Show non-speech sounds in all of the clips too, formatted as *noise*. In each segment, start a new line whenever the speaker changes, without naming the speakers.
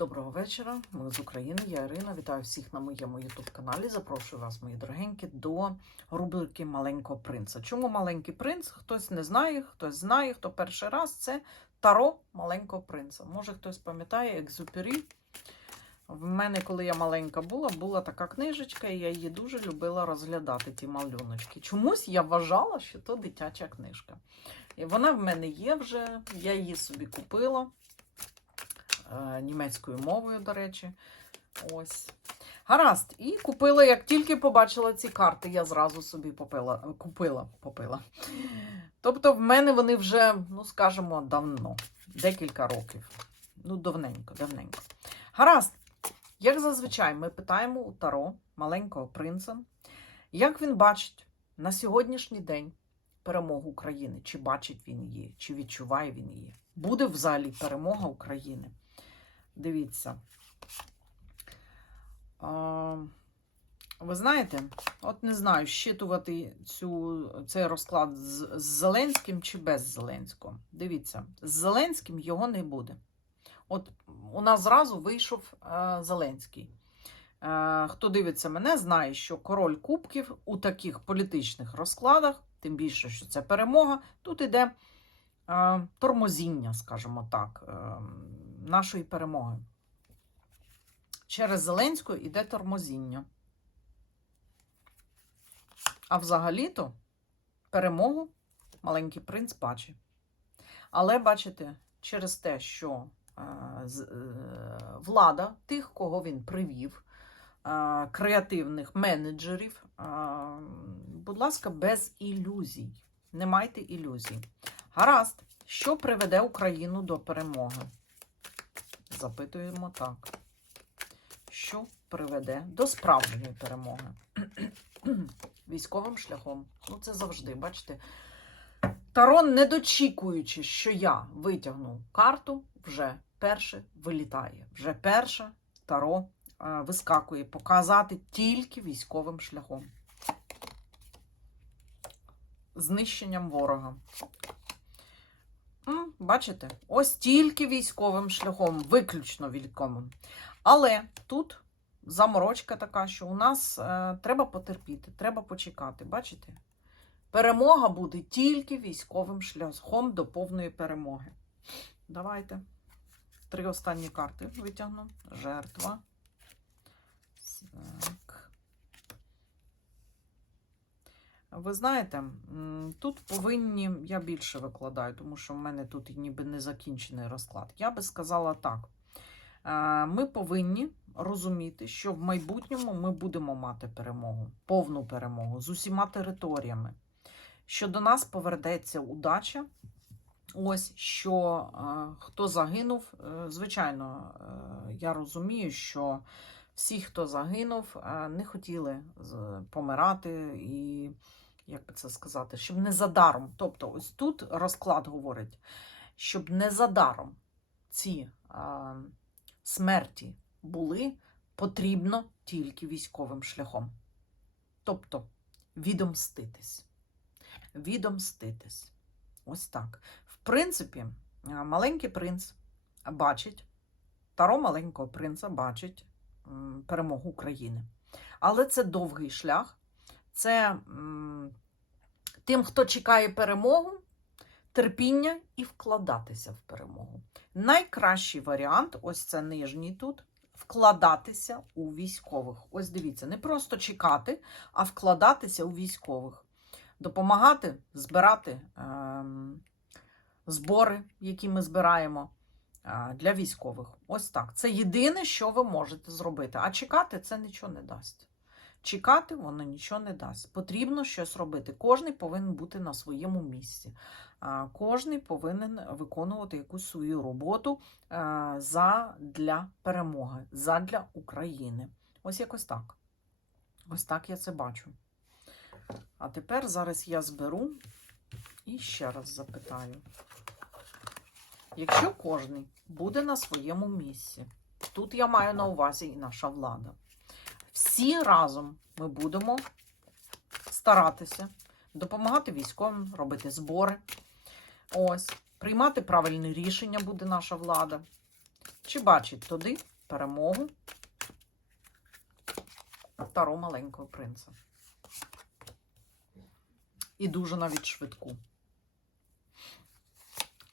Доброго вечора. Ми з України. Я Ірина. Вітаю всіх на моєму youtube каналі. Запрошую вас, мої дорогенькі, до рубрики Маленького принца. Чому маленький принц? Хтось не знає, хтось знає, хто перший раз. Це Таро Маленького принца. Може хтось пам'ятає Екзюпері. В мене, коли я маленька була, була така книжечка, і я її дуже любила розглядати, ті малюночки. Чомусь я вважала, що то дитяча книжка. І вона в мене є вже, я її собі купила німецькою мовою, до речі. Ось. Гаразд. І купила, як тільки побачила ці карти, я зразу собі попила, купила. попила. Тобто, в мене вони вже, ну, скажімо, давно, декілька років. Ну, давненько, давненько. Гаразд. Як зазвичай, ми питаємо у Таро маленького принца, як він бачить на сьогоднішній день перемогу України? Чи бачить він її, чи відчуває він її? Буде взагалі перемога України? Дивіться. А, ви знаєте, от не знаю, щитувати цю, цей розклад з, з Зеленським чи без Зеленського. Дивіться, з Зеленським його не буде. От у нас зразу вийшов е, Зеленський. Е, хто дивиться мене, знає, що король кубків у таких політичних розкладах, тим більше, що це перемога, тут іде е, тормозіння, скажімо так, е, нашої перемоги. Через Зеленського іде тормозіння. А взагалі-то перемогу маленький принц бачить. Але бачите, через те, що е, е, влада тих, кого він привів, е, креативних менеджерів, е, будь ласка, без ілюзій. Не майте ілюзій. Гаразд, що приведе Україну до перемоги? Запитуємо так. Що приведе до справжньої перемоги? *clears throat* Військовим шляхом. Ну, це завжди, бачите. Тарон, не дочікуючи, що я витягну карту, вже перше вилітає. Вже перше таро е, вискакує. Показати тільки військовим шляхом. Знищенням ворога. Бачите? Ось тільки військовим шляхом, виключно військовим. Але тут заморочка така, що у нас е, треба потерпіти, треба почекати. Бачите? Перемога буде тільки військовим шляхом до повної перемоги. Давайте. Три останні карти витягну. Жертва. Так. Ви знаєте, тут повинні, я більше викладаю, тому що в мене тут ніби не закінчений розклад. Я би сказала так. Е, Ми повинні розуміти, що в майбутньому ми будемо мати перемогу, повну перемогу з усіма територіями. Що до нас повернеться удача. Ось що е, хто загинув, е, звичайно, я розумію, що всі, хто загинув, не хотіли помирати і, як би це сказати, щоб не задаром. Тобто, ось тут розклад говорить, щоб не задаром ці е, смерті були, потрібно тільки військовим шляхом. Тобто відомститись. Відомститись. Ось так. В принципі, маленький принц бачить, таро маленького принца бачить перемогу України. Але це довгий шлях. Це тим, хто чекає перемогу, терпіння і вкладатися в перемогу. Найкращий варіант ось це нижній тут. Вкладатися у військових. Ось дивіться, не просто чекати, а вкладатися у військових. Допомагати збирати ем, збори, які ми збираємо е, для військових. Ось так. Це єдине, що ви можете зробити. А чекати це нічого не дасть. Чекати воно нічого не дасть. Потрібно щось робити. Кожний повинен бути на своєму місці. Кожний повинен виконувати якусь свою роботу е, задля перемоги, задля України. Ось якось так. Ось так я це бачу. А тепер зараз я зберу і ще раз запитаю. Якщо кожен буде на своєму місці, тут я маю на увазі і наша влада. Всі разом ми будемо старатися допомагати військовим, робити збори. Ось, приймати правильне рішення буде наша влада. Чи бачить туди перемогу. Таро маленького принца. І дуже навіть швидку.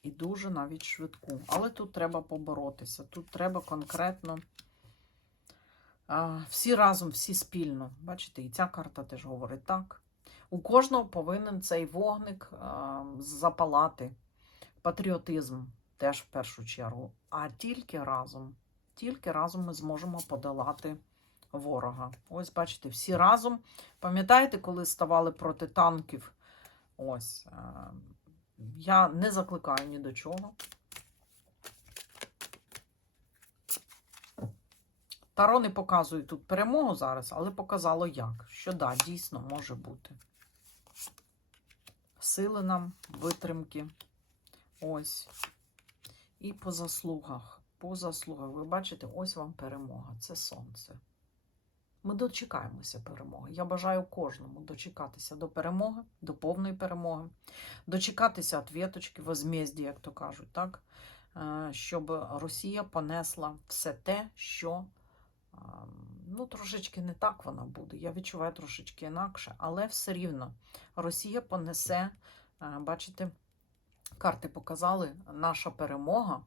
І дуже навіть швидку. Але тут треба поборотися. Тут треба конкретно всі разом, всі спільно. Бачите, і ця карта теж говорить так. У кожного повинен цей вогник запалати. Патріотизм теж в першу чергу. А тільки разом, тільки разом ми зможемо подолати ворога. Ось, бачите, всі разом. Пам'ятаєте, коли ставали проти танків? Ось. е, Я не закликаю ні до чого. Таро не показує тут перемогу зараз, але показало як. Що да, дійсно може бути. Сили нам, витримки. Ось. І по заслугах. По заслугах. Ви бачите, ось вам перемога. Це сонце. Ми дочекаємося перемоги. Я бажаю кожному дочекатися до перемоги, до повної перемоги, дочекатися отвіточки, возмездя, як то кажуть, так? Е, щоб Росія понесла все те, що ну, трошечки не так вона буде. Я відчуваю трошечки інакше, але все рівно Росія понесе, е, бачите, карти показали, наша перемога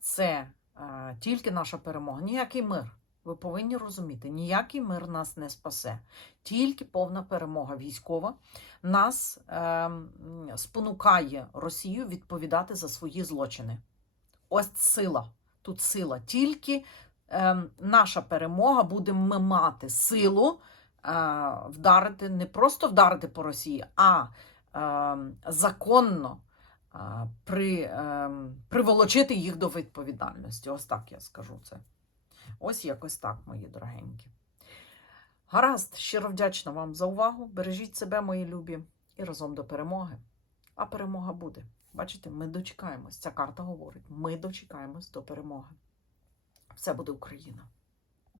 це е, тільки наша перемога, ніякий мир. Ви повинні розуміти, ніякий мир нас не спасе. Тільки повна перемога військова нас е, спонукає Росію відповідати за свої злочини. Ось сила. Тут сила. Тільки наша перемога буде ми мати силу е, вдарити, не просто вдарити по Росії, а е, законно е, при, е, приволочити їх до відповідальності. Ось так я скажу це. Ось якось так, мої дорогенькі. Гаразд, щиро вдячна вам за увагу. Бережіть себе, мої любі, і разом до перемоги. А перемога буде. Бачите, ми дочекаємось. Ця карта говорить: ми дочекаємось до перемоги. Все буде Україна.